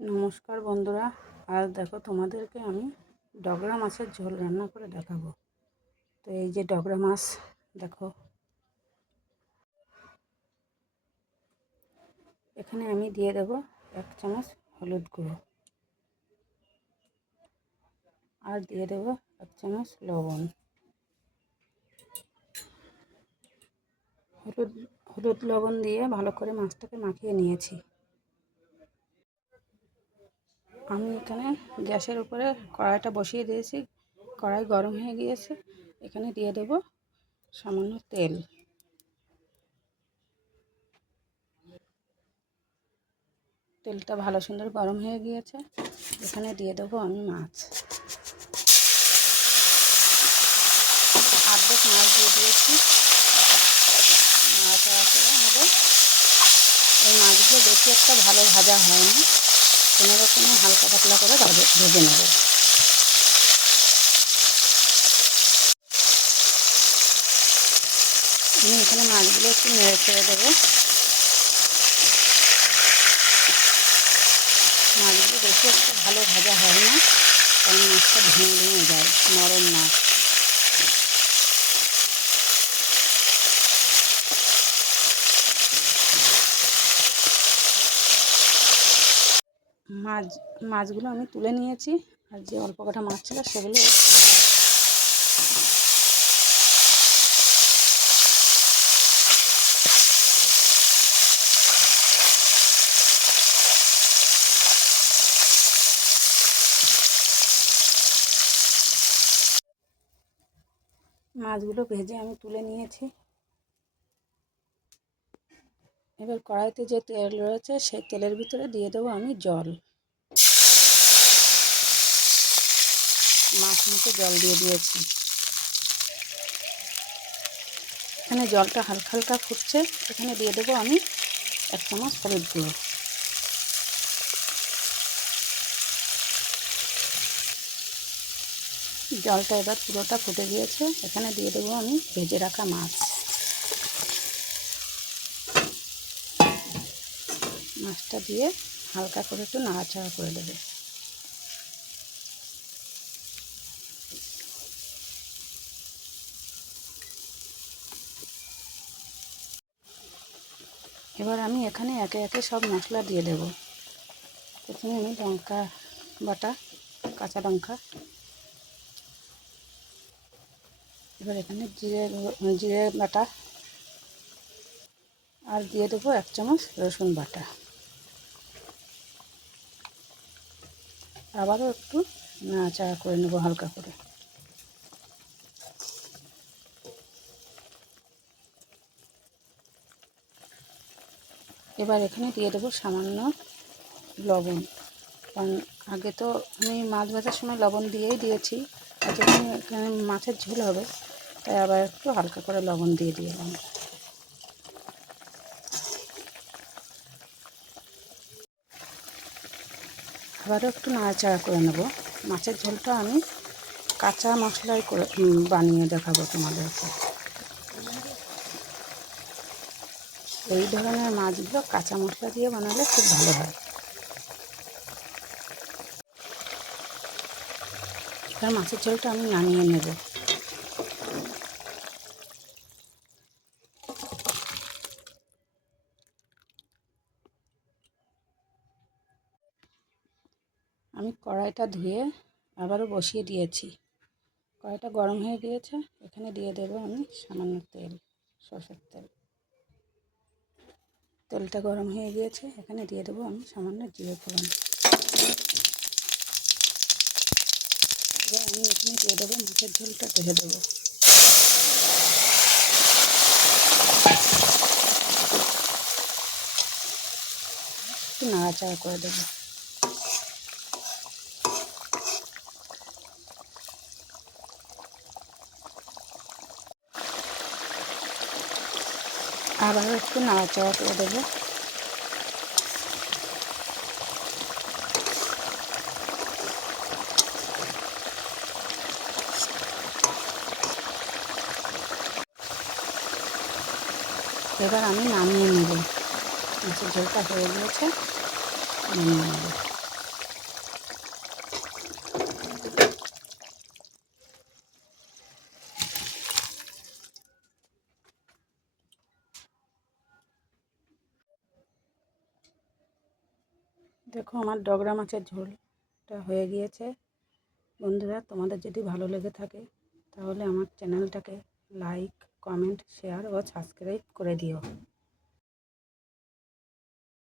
নমস্কার বন্ধুরা, আজ দেখো তোমাদেরকে আমি ডগরা মাছের ঝোল রান্না করে দেখাবো। তো এই যে ডগরা মাছ দেখো, এখানে আমি দিয়ে দেব 1 চামচ হলুদ গুঁড়ো, আর দিয়ে দেব 1 চামচ লবণ। হলুদ লবণ দিয়ে ভালো করে মাছটাকে মাখিয়ে নিয়েছি। আমি এখানে গ্যাসের উপরে কড়াইটা বসিয়ে দিয়েছি। কড়াই গরম হয়ে গিয়েছে। এখানে দিয়ে দেব সামান্য তেল। তেলটা ভালো সুন্দর গরম হয়ে গিয়েছে। এখানে দিয়ে দেবো আমি মাছ, অর্ধেক মাছ দিয়ে দিয়েছি। নাড়াচাড়া করে নেব। এই মাছগুলো বেশি একটা ভালো ভাজা হয় না, কোনো রকমে হালকা পাতলা করে ভেজে নেব। আমি এখানে মাছগুলো একটু নেড়ে ছেড়ে দেবো। মাছগুলো বেশি একটা ভালো ভাজা হয় না, কারণ মাছটা ভেঙে যায়, নরম মাছ। মাছগুলো আমি তুলে নিয়েছি, আর যে অল্প কটা মাছ ছিল সেগুলো ভেজে আমি তুলে নিয়েছি। এবার কড়াইতে যে তেল রয়েছে সেই তেলের ভিতরে দিয়ে দেবো আমি জল। মাছ মুখে জল দিয়ে দিয়েছি। এখানে জলটা হালকা হালকা ফুটছে। এখানে দিয়ে দেবো আমি 1 চামচ হলুদ গুঁড়ো। জলটা এবার পুরোটা ফুটে গিয়েছে। এখানে দিয়ে দেবো আমি ভেজে রাখা মাছ। মাছটা দিয়ে হালকা করে একটু নাড়াচাড়া করে দেবে। এবার আমি এখানে একে একে সব মশলা দিয়ে দেব। প্রথমে আমি লঙ্কা বাটা, কাঁচা লঙ্কা, এবার এখানে জিরে বাটা, আর দিয়ে দেবো 1 চামচ রসুন বাটা। আবারও একটু নাড়াচাড়া করে নেব হালকা করে। এবার এখানে দিয়ে দেবো সামান্য লবণ, কারণ আগে তো আমি মাছ ভাজার সময় লবণ দিয়েই দিয়েছি, আর যখন এখানে মাছের ঝোল হবে তাই আবার একটু হালকা করে লবণ দিয়ে দিলাম। আবারও একটু নাড়াচাড়া করে নেব। মাছের ঝোলটা আমি কাঁচা মশলাই করে বানিয়ে দেখাবো তোমাদেরকে। এই ধরনের মাছগুলো কাঁচা মশলা দিয়ে বানালে খুব ভালো হয়। এবার মাছের ঝোলটা আমি নামিয়ে নেব। আমি কড়াইটা ধুয়ে আবারও বসিয়ে দিয়েছি। কড়াইটা গরম হয়ে গিয়েছে। এখানে দিয়ে দেব আমি সামান্য তেল, সরষের তেল। তেলটা গরম হয়ে গিয়েছে। এখানে দিয়ে দেবো আমি সামান্য জিরে ফোড়ন। এবার আমি এখানে দিয়ে দেবো মাছের ঝোলটা ঢেলে দেবো। একটু নাড়াচাড়া করে দেবো। আবারও একটু নাড়াচাড়া করে দেবো। এবার আমি নামিয়ে নেব। মাছের ঝোলটা হয়ে গিয়েছে, নামিয়ে নেব। দেখো আমার ডগরা মাছের ঝোলটা হয়ে গিয়েছে। বন্ধুরা, তোমাদের যদি ভালো লেগে থাকে তাহলে আমার চ্যানেলটাকে লাইক, কমেন্ট, শেয়ার ও সাবস্ক্রাইব করে দিও।